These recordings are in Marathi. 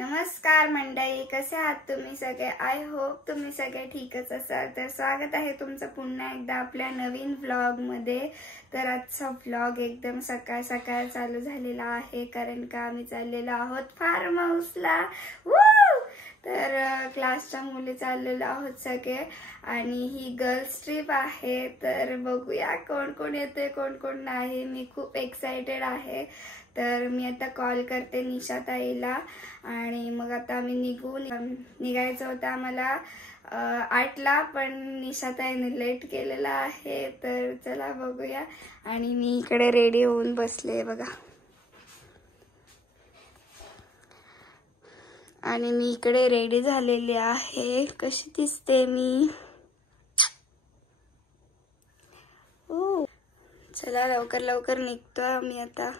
नमस्कार मंडळी, कसे आहात तुम्ही सगळे? आय होप तुम्ही सगळे ठीकच असाल. तर स्वागत आहे तुमचं पुन्हा एकदा आपल्या नवीन व्लॉग मध्ये. तर आजचा व्लॉग एकदम सकाळ सकाळ चालू झालेला आहे, कारण का आम्ही चाललेलो आहोत फार्म हाऊसला. तर क्लासच्या मुली चाललेलो आहोत सगळे, आणि ही गर्ल्स ट्रिप आहे. तर बघूया कोण कोण येते कोण कोण नाही. मी खूप एक्साइटेड आहे. तर मी आता कॉल करते निशाताईला, आणि मग आता आम्ही निघायचं होतं आम्हाला 8ला, पण निशाताईने लेट केलेला आहे. तर चला बघूया. आणि मी इकडे रेडी होऊन बसले बघा, आणि मी इकडे रेडी झालेली आहे. कशी दिसते मी? चला लवकर लवकर निघतो आम्ही आता.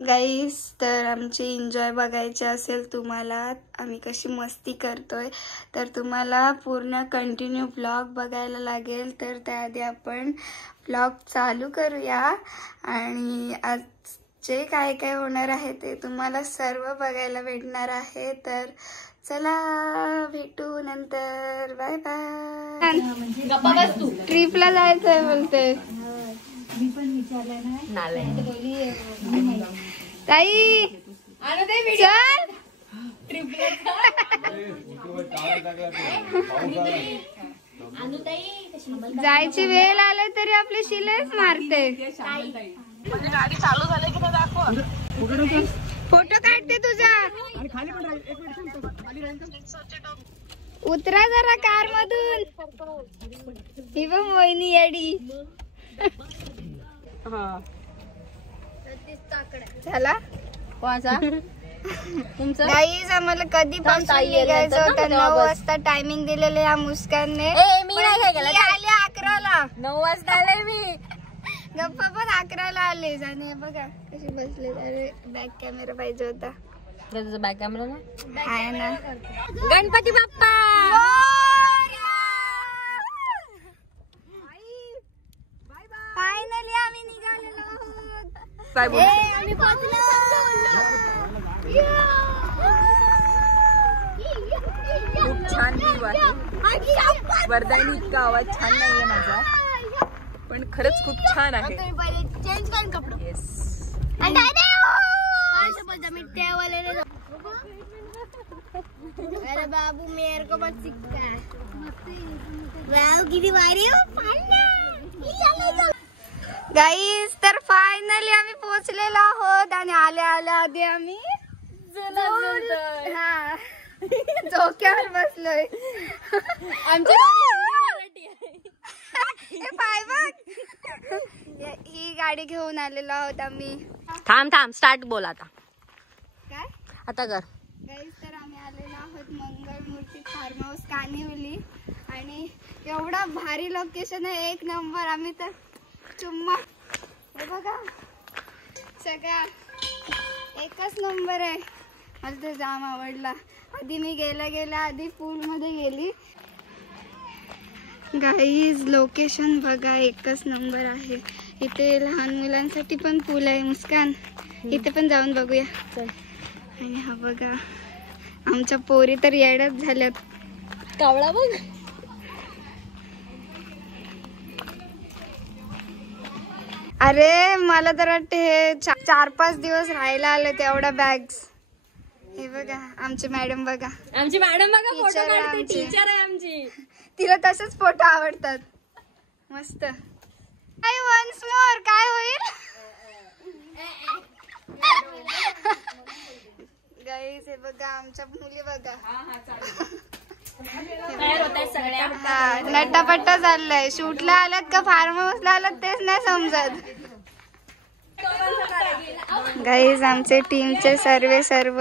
गाईस, तर आमची एन्जॉय बघायची असेल तुम्हाला, आम्ही कशी मस्ती करतोय, तर तुम्हाला पूर्ण कंटिन्यू ब्लॉग बघायला लागेल. तर त्याआधी आपण ब्लॉग चालू करूया, आणि आज जे काय काय होणार आहे ते तुम्हाला सर्व बघायला भेटणार आहे. तर चला भेटू नंतर. Bye bye. ट्रिपला जायचंय बोलते. मी पण विचारलंय ना ताई. जायची वेळ आले तरी आपली शिलेच मारते. गाडी चालू झाली की दाखव. फोटो काढते तुझा. उतरा जरा कार मधून. ही बघ मोहिनी येडी. चला तुमचं गाईज, आम्हाला कधीपासून निघायचं होतं. 9 वाजता टायमिंग दिलेलं या मुस्कानने. मी आले 11ला. 9 वाजता आले मी. गप्पा पण 11ला आले. आणि बघा कशी बसले. अरे बॅक कॅमेरा पाहिजे होता. तुझा बॅक कॅमेरा ना आहे ना. गणपती बाप्पा. फायनली आम्ही निघालेलो आहोत. आम्ही खूप छान व्ह्यू आहे. वरदानी इतका आवाज छान नाहीये माझा, पण खरंच खूप छान आहे. चेंज कर कपडे. येस. अरे बाबू मेरे को मत सिखा. वाव किती भारी हो. गाईज, तर फायनली आम्ही पोहोचलेलो आहोत, आणि आल्या आधी आम्ही चौक्यावर बसलोय. ही गाडी घेऊन आलेलो आहोत आम्ही. थांब स्टार्ट बोल आता. काय आता कर. गाईज, तर आम्ही आलेलो आहोत मंगळमूर्ती फार्म हाऊस कानिवली, आणि एवढा भारी लोकेशन आहे, एक नंबर. आम्ही तर चुम्मा. हे बघा सगळ्या एकच नंबर आहे. मला तर जाम आवडला. आधी मी गेल्या आधी पूल मध्ये गेली. गाईज, लोकेशन बघा एकच नंबर आहे. इथे लहान मुलांसाठी पण पूल आहे. मुस्कान, इथे पण जाऊन बघूया. आणि हा बघा, आमच्या पोरी तर येड्याच झाल्यात. कावळा बघ. अरे मला तर वाटते हे 4-5 दिवस राहायला आले तेवढ्या बॅग्स. हे बघा आमची मॅडम बघा. आमची मॅडम बघा फोटो टीचर काढते. आमची. टीचर आहे आमची. तिला तसेच फोटो आवडतात. मस्त. काय वन्स मोर काय होईल? गाईस, हे बघा आमच्या मुली बघा. नट्टापट्टा चाललाय. शूटला आलात का फार्म हाऊसला आलात तेच नाही समजत. गाईज, आमचे टीमचे सर्व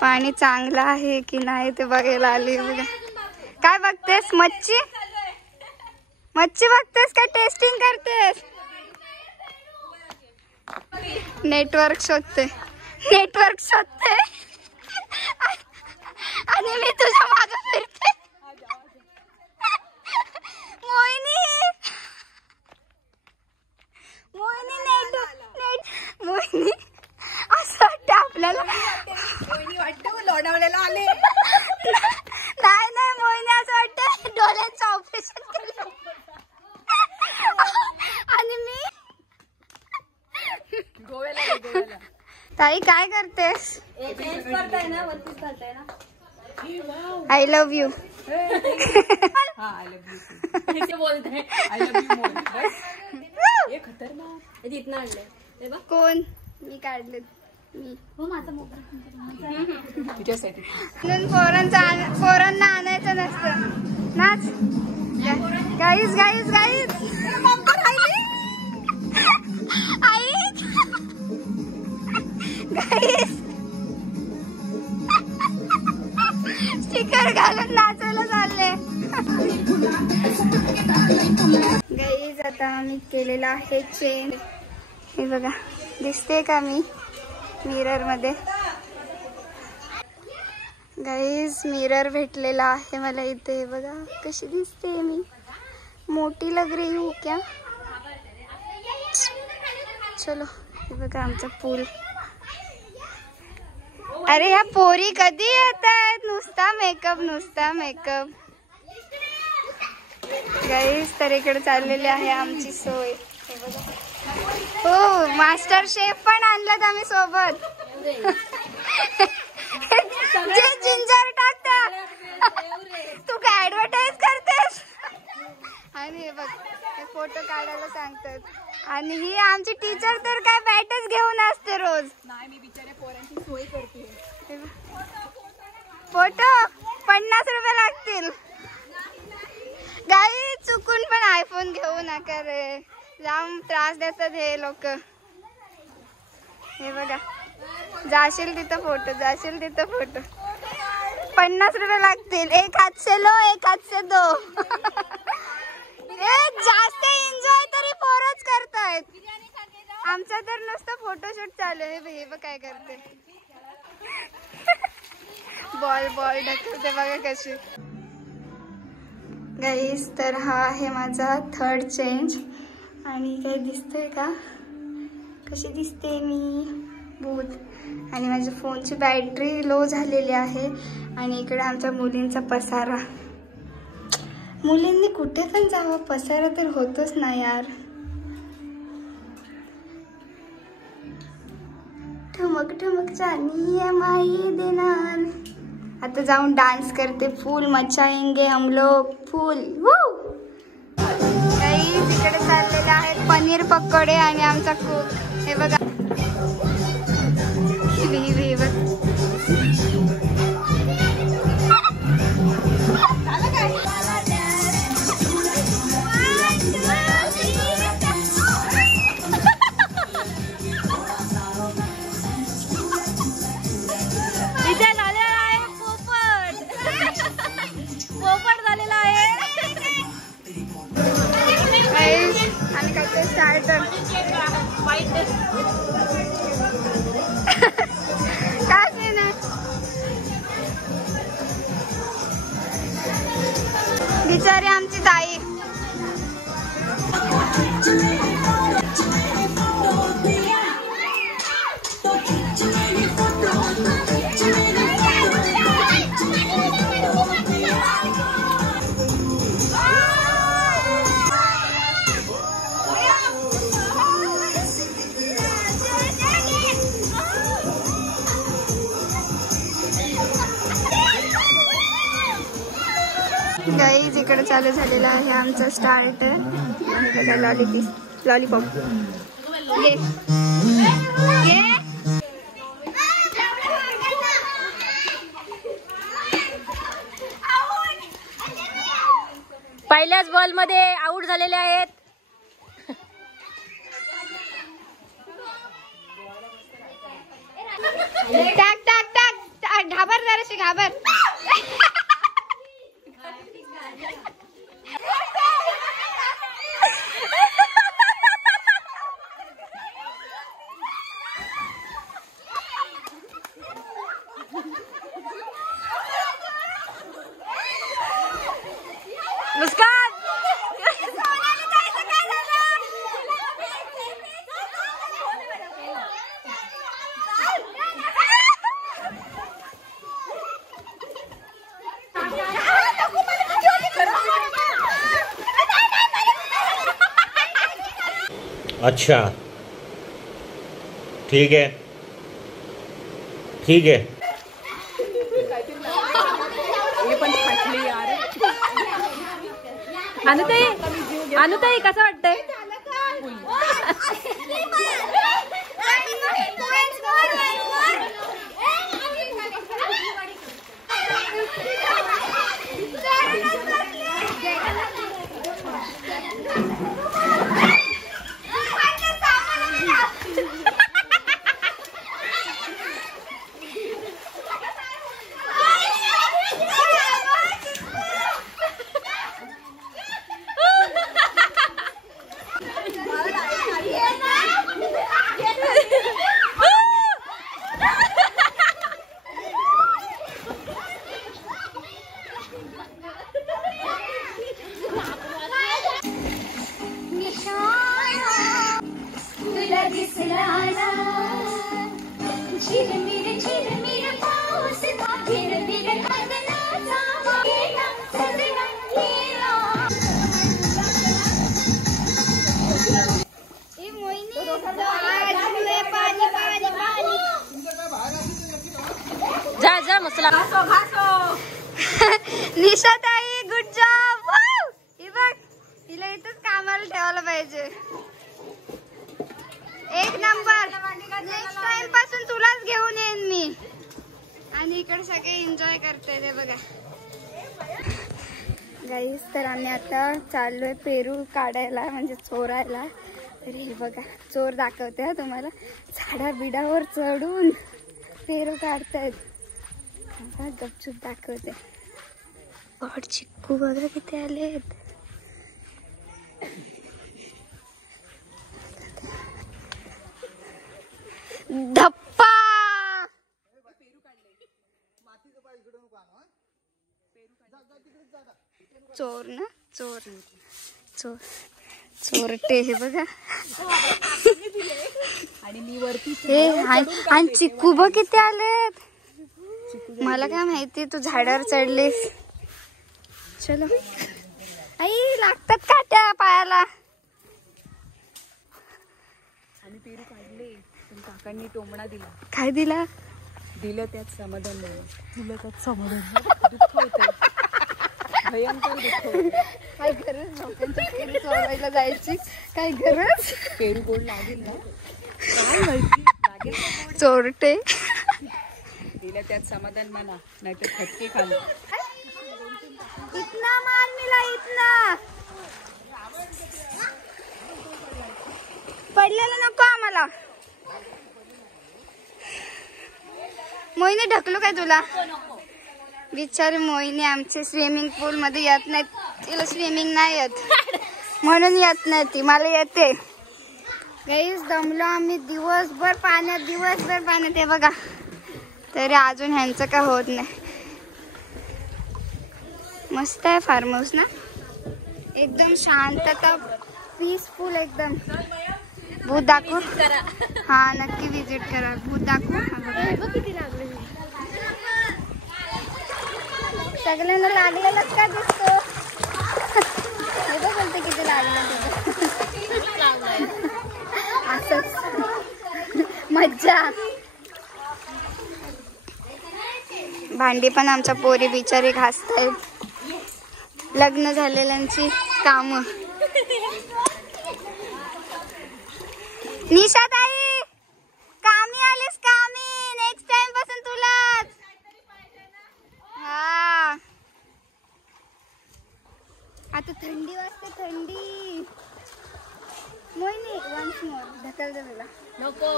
पाणी चांगलं आहे की नाही ते बघायला आली. बघा काय बघतेस? मच्छी बघतेस का? टेस्टिंग करतेस? नेटवर्क शोधते. आणि मी तुझ्या मागे फिरते. मोहिनी असं वाटतं आपल्याला. लोणावळ्याला आले. नाही नाही मोहिनी असं वाटतं डोळ्यांचं ऑपरेशन केलं. आणि मी गोव्याला. ताई काय करतेस? I love you. कोण? मी काढले. तुझ्यासाठी पोरांना आणायचं नसतं. नाच guys guys guys. Guys sticker घालून नाचायला चालले. गाईज आता आम्ही केलेला आहे चेंज. हे बघा दिसते का मी मिरर मध्ये? गाईज मिरर भेटलेला आहे मला इथे. बघा कशी दिसते मी, मोठी लग रही हूँ क्या? चलो हे बघा आमचा पूल. अरे ह्या पोरी कधी येत आहेत? नुसता मेकअप नुसता मेकअप. गाईज तर इकडे चाललेली आहे आमची सोय. हे बघा हो मास्टर शेफ पण आणलात आम्ही सोबत. जे जिंजर टाकता तू काय ऍडव्हर्टाइज करतेस. आणि हे बघ हे फोटो काढायला सांगतात. आणि ही आमची टीचर तर काय बॅटच घेऊन असते रोज. नाही मी बिचाऱ्या पोरांची सोय करते. फोटो 50 रुपये लागतील. गाई चुकून पण आयफोन घेऊ नका रे, जाम त्रास देतात हे लोक. हे बघा जाशील तिथं फोटो, जाशील तिथं फोटो. 50 रुपये लागतील. एक हात से लो एक हात से दो. जास्त एन्जॉय तरी पोरच करतायत. आमचा तर नुसतं फोटोशूट चालू आहे. हे बघ काय करते. बॉल बॉल ढकलते बघा कशी. गाईस तर हा आहे माझा थर्ड चेंज. आणि काय दिसतंय का कशी दिसते मी? भूत. आणि माझ्या फोनची बॅटरी लो झालेली आहे. आणि इकडे आमच्या मुलींचा पसारा. मुलींनी कुठे पण जावं पसारा तर होतच ना यार. ठमक ठमक चांदी है माई देणार. आता जाऊन डान्स करते. फुल मचाएंगे हम लोग फुल. काही तिकडे चाललेले आहेत पनीर पकोडे आणि आमचा कुक. हे बघा बिचारी आमची ताई. गाईज इकडे चालू झालेला आहे आमचा स्टार्टर. लॉलीपॉप पहिल्याच बॉल मध्ये आउट झालेले आहेत. टाक टाक टाक घाबर जराशी घाबर. अच्छा ठीक है ठीक है. हे पण फाटली यार. अनुताई कसं वाटतंय? जा जा मसला निशाताई गुड जॉब. ही बघ तिला इथंच कामाला ठेवायला पाहिजे. एक नंबर. नेक्स्ट टाइम पासून तुलाच घेऊन येईन मी. आणि इकडे सगळे एन्जॉय करते ते बघा गाईस. तर आम्ही आता चाललोय पेरू काढायला म्हणजे चोरायला. तर हे बघा चोर दाखवते हा तुम्हाला. झाडा बिडावर चढून पेरू काढतायत. गपचूप दाखवते. और चिक्कू बघा किती आलेत. धप्पा. चोर ना चोर चोर चोरटे हे बघा. आणि मी वरती हे आणि चिक्कू बघ किती आलेत. मला काय माहिती तू झाडावर चढलीस. चलो आई लागतात काट्या पायाला. आम्ही पेरू काढले पण काकांनी टोमणा दिला. काय दिला? दिलं त्यात समाधान नाही. दिलं त्यात समाधान दुःख होतं. भयंकर दुःख होतं. काय गरज लोकांच्या पेरू चोरायला जायची काय गरज. पेरू गोड लागेल ना काय माहिती लागेल. चोरटे. दिलं त्यात समाधान म्हणा नाहीतर फटके खाल्ले. इतना मार मिला इतना. पडलेलं नको आम्हाला. मोहिनी ढकलू काय तुला? बिचारी मोहिनी आमचे स्विमिंग पूल मध्ये येत नाहीत. तिला स्विमिंग नाही येत म्हणून येत नाही ती. मला येते. गाईस दमलो आम्ही दिवसभर पाण्यात हे बघा. तरी अजून ह्यांचं काय होत नाही. मस्त आहे फार्म हाऊस ना. एकदम शांतता पीसफुल एकदम. भूत दाखवू हा नक्की विजिट करा. भूत दाखवू सगळ्यांना लागलेलंच का दिसतो. हे बघ बोलते किती लागलं असंच मज्जा. भांडी पण आमच्या पोरी बिचारी घासतायत. लग्न झालेल्यांची कामं. निशाताई कामी आलीस कामी. नेक्स्ट टाइम पासून तुलाच. हा आता थंडी वाजते थंडी. मोहिनी वन्स मोर ढकल दे तुला. नको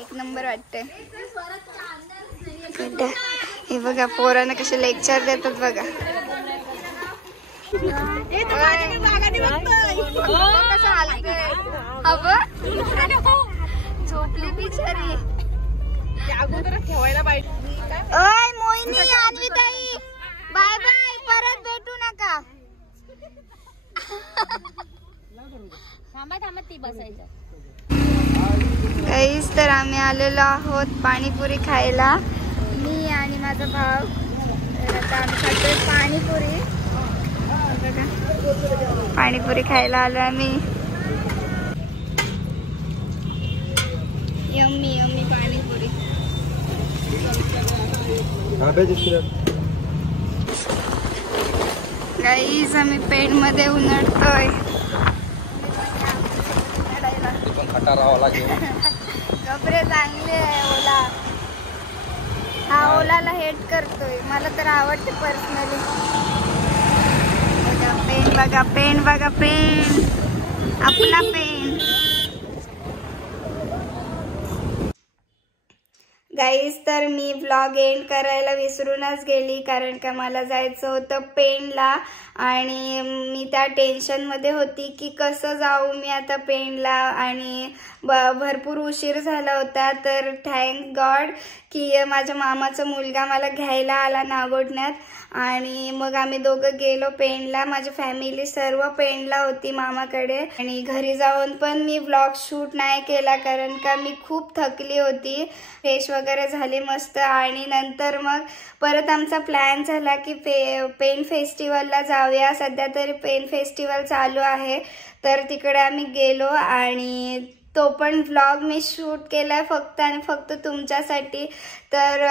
एक नंबर वाटते. हे बघा पोरांना कसे लेक्चर देतात बघा. कसं हालतंय. झोपली बिचारी. ठेवायला पाहिजे. ओय मोहिनी अन्विताई बाय बाय. परत भेटू नका. थांबा ती बसायचं. गाईस तर आम्ही आलेलो आहोत पाणीपुरी खायला. मी आणि माझा भाव. तर आता आम्ही खातोय पाणीपुरी. बघा पाणीपुरी खायला आलो आम्ही. Yummy yummy panipuri. गाईज आम्ही पेन मध्ये उन्हाळतोय. कपडे चांगले आहे. ओला हा ओलाला हेट करतोय. मला तर आवडते पर्सनली. बघा पेन बघा पेन बघा पेन आपला पेन. गाईज तर मी व्लॉग एंड करायला विसरूनच गेली कारण का मला जायचं होतं पेनला आणि मी त्या टेन्शनमध्ये होती की कसं जाऊ मी आता पेनला आणि भरपूर उशीर झाला होता. तर थँक गॉड की माझ्या मामाचा मुलगा मला घ्यायला आला नागोठण्यात आणि मग आम्ही दोघं गेलो पेनला. माझी फॅमिली सर्व पेनला होती मामाकडे आणि घरी जाऊन पण मी व्लॉग शूट नाही केला कारण का मी खूप थकली होती. फ्रेश वगैरे झाले मस्त आणि नंतर मग परत आमचा प्लॅन झाला की पेन फेस्टिवलला जाऊया. सध्या तरी पेन फेस्टिवल चालू आहे तर तिकडे आम्ही गेलो आणि तो पण व्लॉग मी शूट केलाय फक्त आणि फक्त तुमच्यासाठी. तर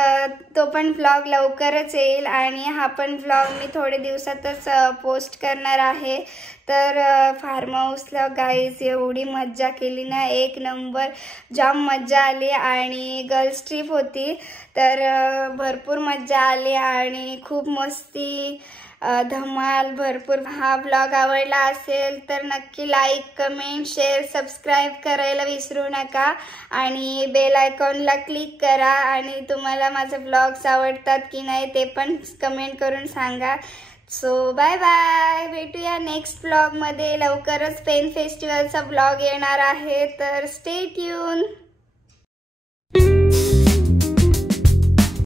तो पण व्लॉग लवकरच येईल आणि हा पण व्लॉग मी थोडे दिवसातच पोस्ट करणार आहे. तर फार्म हाऊसला गाईज एवढी मज्जा केली ना, एक नंबर. जाम मज्जा आली आणि गर्ल्स ट्रिप होती तर भरपूर मज्जा आली आणि खूप मस्ती धमाल भरपूर. हा ब्लॉग आवडला असेल तर नक्की लाईक कमेंट शेअर सबस्क्राईब करायला विसरू नका आणि बेल आयकॉनला क्लिक करा आणि तुम्हाला माझे ब्लॉग्स आवडतात की नाही ते पण कमेंट करून सांगा. So bye bye. भेटूया नेक्स्ट ब्लॉगमध्ये. लवकरच पेन फेस्टिवलचा ब्लॉग येणार आहे तर स्टे ट्यून.